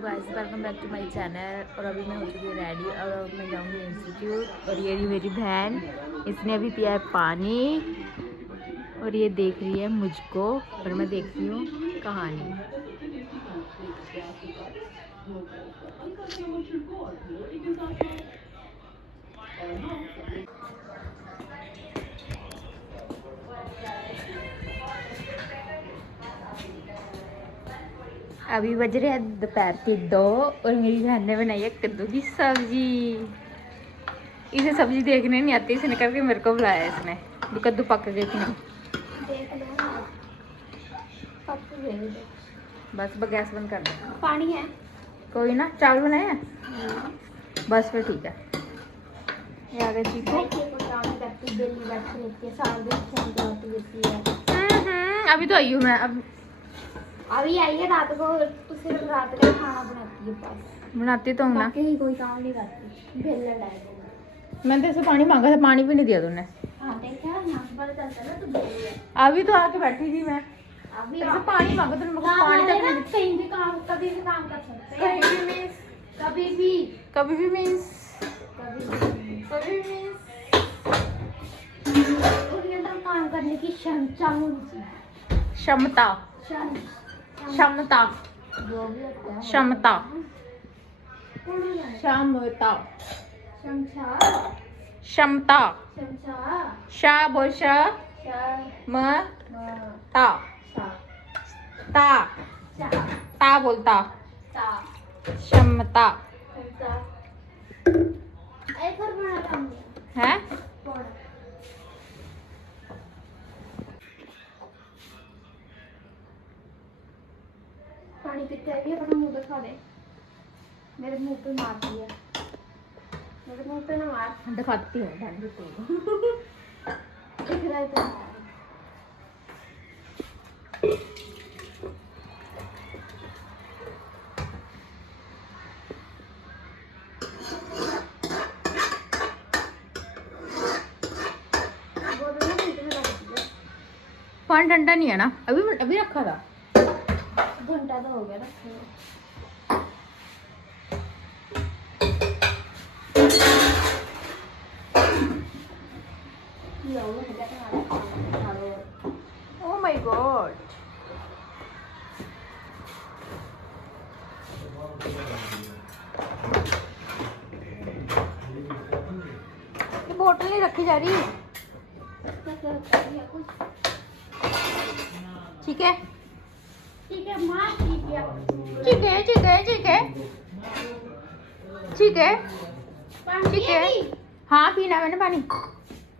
Guys, welcome back to my channel. और अभी मैं हो चुकी हूँ रेडी और अब मैं जाऊँगी इंस्टीट्यूट। और ये रही मेरी बहन, इसने अभी पिया है पानी और ये देख रही है मुझको और मैं देख रही हूँ कहानी। अभी बज रहे हैं दोपहर के 2 और मेरी बहन ने बनाई है कद्दू की सब्जी। इसे सब्जी देखने नहीं आती, इसने करके मेरे को बुलाया इसने। कद्दू पक गए कि नहीं देख लो, पक गए। बस गैस बंद कर दो। पानी है कोई ना, चावल बनाए हैं बस फिर ठीक है। ये आ गए चीकू। अभी तो आई हूँ मैं। अभी आई है रात को, तो सिर्फ रात का खाना बनाती है बस। बनाती तो हूँ ना, बाकी ही कोई काम नहीं करती। बेलना लाएगा। मैंने तेरे से पानी मांगा था, पानी भी नहीं दिया तूने। हाँ देखा, नाश्ता चलता ना, तो बेल है। अभी तो आके बैठी थी मैं, अभी तेरे से पानी मांगा तूने, मेरे को पानी तक नहीं दिया। कहीं भी काम, कभी भी काम कर सकते हैं। कहीं भी मीन्स कभी भी, कभी भी मीन्स कभी भी। कभी भी मीन्स उसके अंदर काम करने की क्षमता होनी चाहिए। क्षमता, क्षमता, जो भी होता है। क्षमता, क्षमता। क्षमता, क्षमता। क्षमता। क्षमता। शा बोल, श म ता, ता ता बोलता, क्षमता है। पानी पीते हैं, अपना मुंह दिखा दे। मेरे मुंह पे मारती है, मेरे मुंह पे ना मार। दिखाती हूँ बहन दिख रहा है तो मार। पानी ठंडा नहीं है ना, अभी अभी रखा था। घंटा तो हो गया ना। ओह माय गॉड, ये बोतल नहीं रखी जा रही। ठीक है ठीक है माँ, ठीक है। ठीक है ठीक है ठीक है ठीक है ठीक है। हाँ पीना मैंने पानी।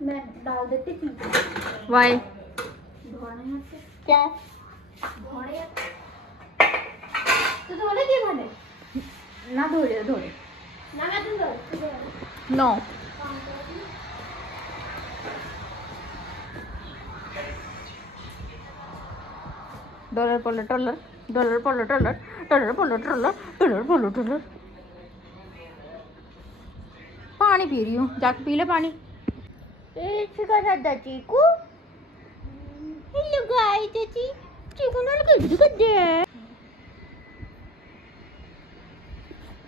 मैं डाल देती थी। वाई धोने हाथ से। क्या धोने हाथ। तो धोने क्यों भाने? ना धोले धोले ना मैं तुम धो। नो। काम करो। डॉलर पोलो डॉलर, डॉलर पोलो डॉलर, डॉलर पोलो डॉलर, डॉलर पोलो डॉलर। पानी पी रही हूँ, जाके पी ले पानी। इसका दादा चीकू। हेलो गाइस, चाची चीकू नाल गड्डी कड्डे।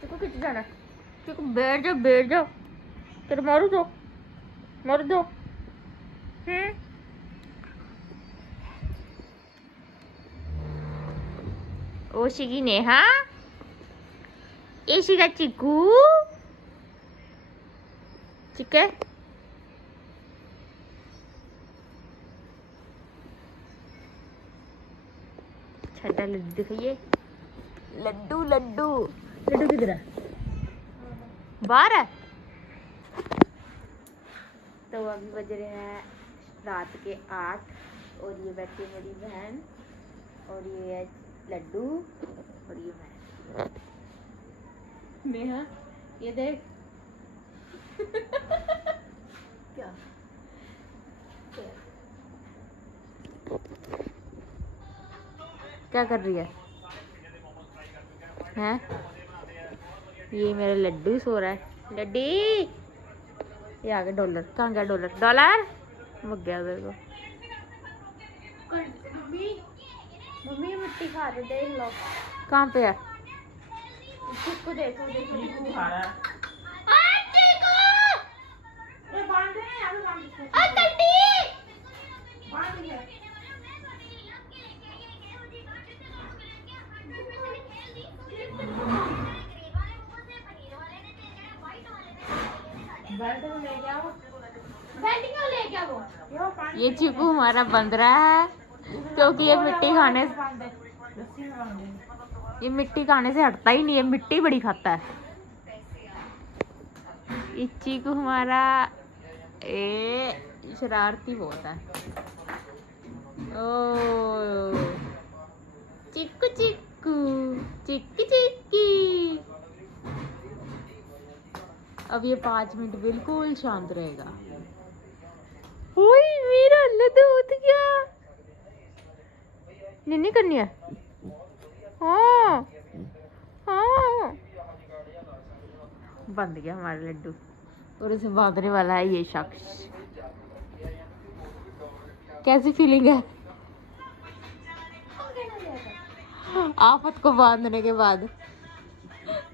चीकू किथे जाना? चीकू बैठ जा बैठ जा, तेरे मारू दो, मारू दो। ओशिगी नेहा, एशिगा चिकू, ठीक है। छठा लड्डू दिखाइए, लड्डू लड्डू लड्डू किधर है? बाहर है। तो अभी बज रहे हैं रात के 8 और ये बैठी मेरी बहन और ये है लड्डू और ये मैं। नेहा ये देख। क्या क्या कर रही है? हैं? ये मेरा लड्डू सो रहा है। लड्डी ये आ गया डॉलर। कहाँ गया डॉलर? डॉलर मुक गया मेरे को। मम्मी, मम्मी मिट्टी खा रहे थे इन लोग। कहाँ पे है? चिक्कू देखो देखो चीकू खा रहा है। चिक्कू ये बांध रहे हैं, अभी बांध दो। टट्टी बांध दिया। बेल्ट में ले जाओ। बैटिंग क्यों ले गया वो? यो पानी ये चिक्कू हमारा बंद रहा है क्योंकि ये मिट्टी खाने बांध दे। रस्सी में बांध दे। ये मिट्टी खाने से हटता ही नहीं है, मिट्टी बड़ी खाता है ये चिक्कू हमारा। शरारती बहुत है। ओ चिक्कू चिक्कू चिक्की चिक्की। अब ये 5 मिनट बिल्कुल शांत रहेगा। ओए मेरा लड्डू उठ गया। नहीं करनी है। हाँ हाँ बंद गया हमारा लड्डू और इसे बांधने वाला है ये शख्स। कैसी फीलिंग है आफत को बांधने के बाद?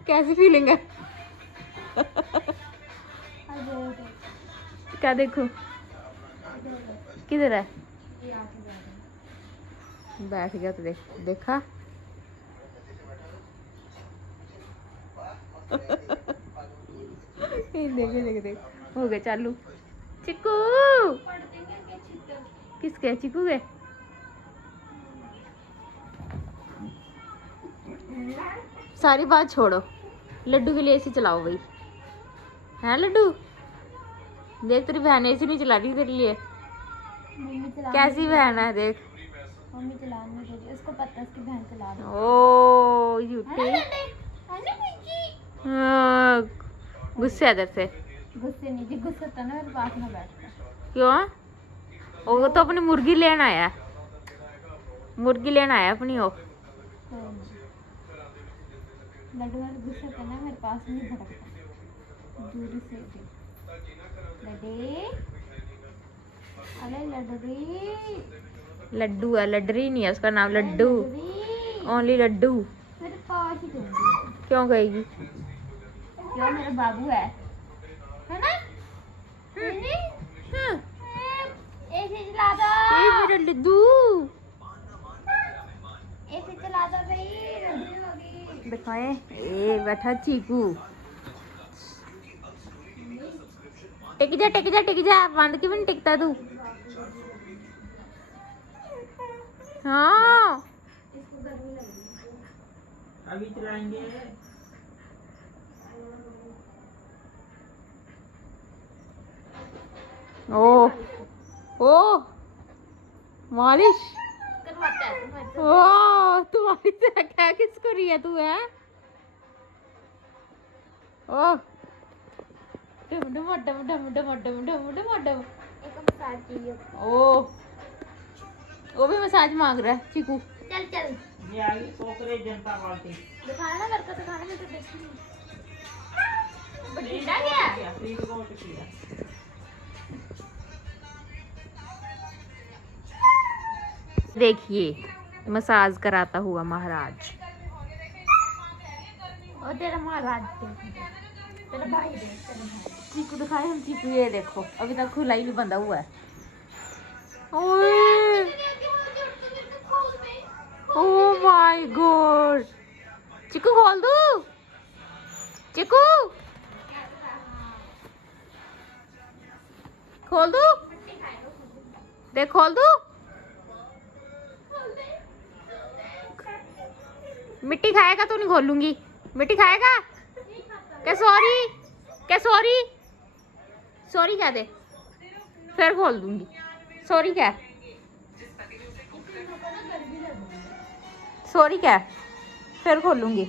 कैसी फीलिंग है? क्या देखो किधर है? बैठ गया तो देखा देख हो गया चालू। चिक्कू किसके? चिक्कू के। सारी बात छोड़ो, लड्डू के लिए एसी चलाओ भाई। है लड्डू? देख तेरी बहन एसी नहीं चला रही तेरे लिए। कैसी बहन है देख। मम्मी चलाने नहीं दे रही, उसको पता है उसकी बहन चला रही ओ झूठी। हाँ, गुस्से इधर से। गुस्से नहीं जी, गुस्सा था ना मेरे पास में बैठता। क्यों? वो तो अपनी मुर्गी लेने आया, मुर्गी लेने आया अपनी। वो लड्डू वाला गुस्सा था ना मेरे पास नहीं भटकता, दूरी से भी। लड्डे अरे लड्डू लड्डू है, लड्डरी नहीं है उसका नाम। लड्डू, ओनली लड्डू। मेरे पास ही दूंगी। क्यों कहेगी? क्यों? मेरा बाबू है ना? हाँ। ऐसे चला दो, ये मेरा लड्डू। ऐसे चला दो भाई, लड्डू होगी। दिखाए ए बैठा चीकू। टिक जा बंद क्यों नहीं टिकता तू? हाँ अभी चलाएंगे। ओ ओ मालिश करवाता है तुम्हारे ओ तुम्हारी तरह क्या किसको रही है तू? है ओ डम डम डम डम डम डम डम डम डम। एक मसाज चाहिए। ओ वो भी मसाज मांग रहा है चीकू। चल चल ये आ गई कोकरेज जनता पार्टी। दिखाना ना, घर का दिखाना, मैं तो देखती हूँ। बठीला गया। प्लीज गो टू किया। देखिए मसाज कराता हुआ महाराज। और तेरा महाराज देख, तेरा भाई देख, तेरा भाई। चीकू दिखाए हम चीकू। ये देखो अभी तक खुला ही नहीं बंधा हुआ है। ओए ओ माय गॉड। चिकू खोल दो, चिकू खोल दो, देख खोल दो। मिट्टी खाएगा तो नहीं खोलूंगी। मिट्टी खाएगा क्या? सॉरी क्या? सॉरी सॉरी क्या दे, फिर खोल दूंगी। सॉरी क्या? सॉरी क्या? फिर खोलूंगी।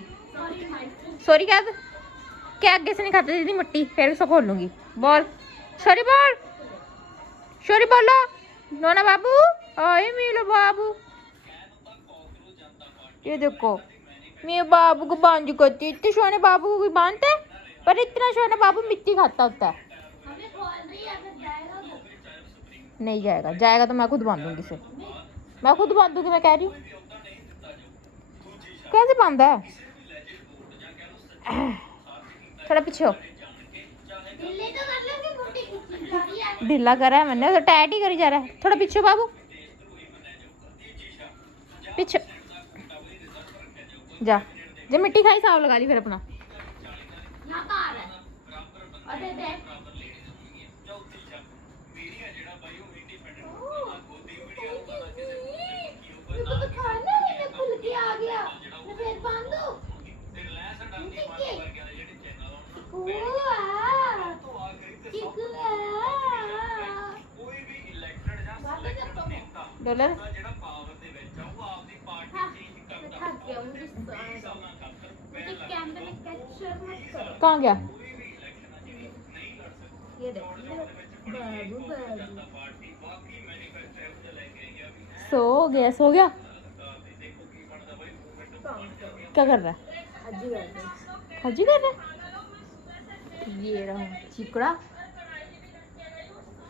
सॉरी क्या? क्या आगे से नहीं खाते दीदी मिट्टी? फिर से खोलूंगी। बोल सॉरी, बोल सॉरी, बोलो नोना बाबू। ओए मेरा बाबू, ये देखो मेरे बाबू को बांझ करती। इतने सोने बाबू को कोई बांधता है? पर इतना सोना बाबू मिट्टी खाता होता है। हमें खोल रही है, अगर जाएगा तो। नहीं जाएगा, जाएगा तो मैं खुद बांधूंगी इसे। मैं खुद बांधूंगी, मैं कह रही हूँ। कैसे बांधा है? थोड़ा पीछे हो दिल्ली तो कर लोगे मोटी खींची जा रही है ढीला कर रहा है मैंने तो टाइट ही करी जा रहा है थोड़ा पीछे बाबू पीछे जा जब मिट्टी खाई साव लगा ली फिर अपना यहाँ कार है अरे देख तो खाना मैंने खुल के आ गया मैं फिर बांध दूं ठीक है चिकू बातें करता हूँ डॉलर थक गया मुझे कैमरे में कैप्चर मत करो कहाँ गया ये देखो बाबू बाबू सो गया क्या कर रहा है खाजी कर रहा है ये रहा चिकड़ा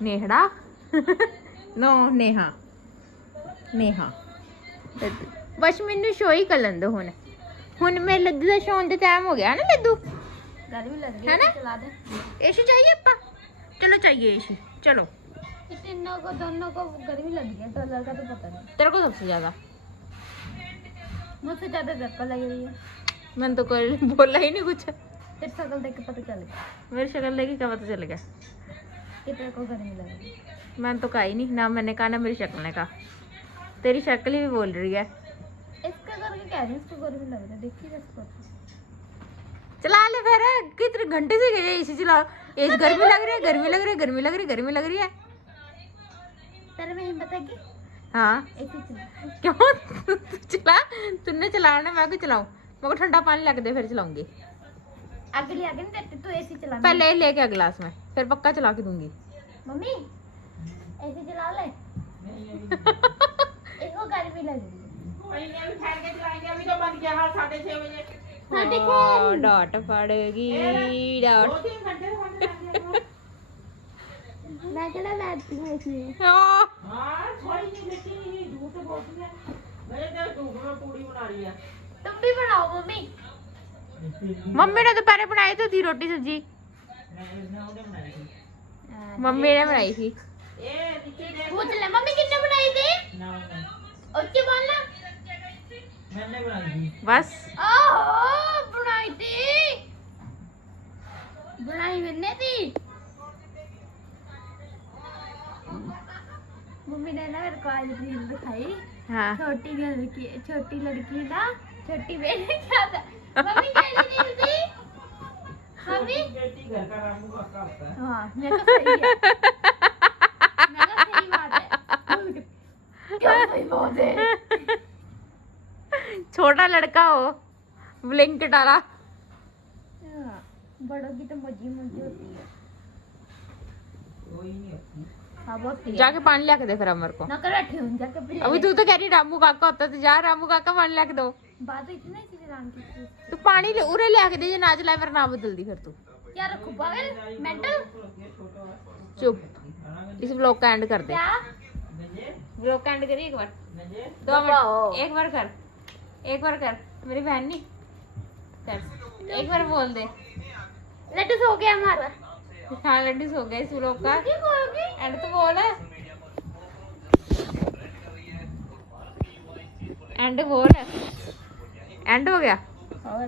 नेहड़ा नो नेहा बस मैनू शो ही कर लेंदो हुन मेरे लड्डू का शोन का टाइम हो गया ना लड्डू गर्मी लग रही है ना? चला दे एसी चाहिए अपा चलो चाहिए एसी चलो तीनों को दोनों को गर्मी लग गई है डॉलर का तो पता नहीं तेरे को सबसे ज्यादा मुझसे ज्यादा धक्का लग रही है मैंने तो कोई बोला ही नहीं कुछ तेरी शक्ल देख के पता चल गया मेरी शक्ल देखी क्या पता चल गया कि तेरे को गर्मी लग रही है मैंने तो कहा ही नहीं ना मैंने कहा ना मेरी शक्ल ने कहा तेरी शक्ल ही भी बोल रही है इसका करके कह रही हूँ इसको गर्मी लग रही है देखिए इसको चला ले फिर कितने घंटे से गए एसी चला एसी गर्मी लग रही है गर्मी लग रही है गर्मी लग रही है गर्मी लग रही है तेरे में हिम्मत है कि हाँ ऐसे चला क्यों तू चला तूने चलाना मैं क्यों चलाऊं मेरे को ठंडा पानी ला के दे फिर चलाऊंगी अगली आगे नहीं देती तू ऐसे चला पहले ही लेके आ गिलास में फिर पक्का चला के दूंगी मम्मी ऐसे चला ले इसको गर्मी लग रही है अभी ठहर के चलाएंगे अभी तो बन गया 6:30 बजे डांट पड़ेगी डांट 2-3 घंटे से बंद कर दिया मैं चला बैठती हूँ इसमें हाँ, हाँ थोड़ी नहीं बेटी झूठ बोलती है मेरे तो टुकड़ों पूरी बना रही है तुम भी बनाओ मम्मी मम्मी ने दोपहर बनाई तो थी रोटी सब्जी मम्मी ने बनाई थी ए नीचे देख पूछ ले मम्मी कितने बनाई थी ना उसके बोलना मैंने बनाई थी बस ओह बनाई थी बनाई मैंने थी मम्मी ने ना मेरे को आज रील दिखाई हाँ छोटी लड़की ना छोटी बेटी क्या था मम्मी क्या रील थी मम्मी बेटी घर का रामू काका होता है हाँ मैं तो सही है मैं तो सही बात है क्या सही बात है छोटा लड़का हो ब्लिंकेट वाला हाँ, बड़ों की तो मजी होती है कोई नहीं होती हाँ बहुत सही है। जाके पानी ला के दे फिर अमर को ना कर बैठी हूँ जाके पी अभी तू तो कह रही रामू काका होता तो जा रामू काका पानी ला के दो बात तो इतनी सी राम की थी। तू पानी ले उरे ले आके दे जे ना चलाए फिर ना बदल दी फिर तू क्या रखूं पागल मेंटल चुप इस ब्लॉग का एंड कर दे क्या ब्लॉग का एंड करिए एक बार 2 दबाओ। मिनट एक बार कर मेरी बहन नहीं कर एक बार बोल दे लड्डू हो गया हमारा हाँ लड्डू हो गया इस ब्लॉग का ठीक होगी एंड तो बोल एंड बोल एंड हो गया और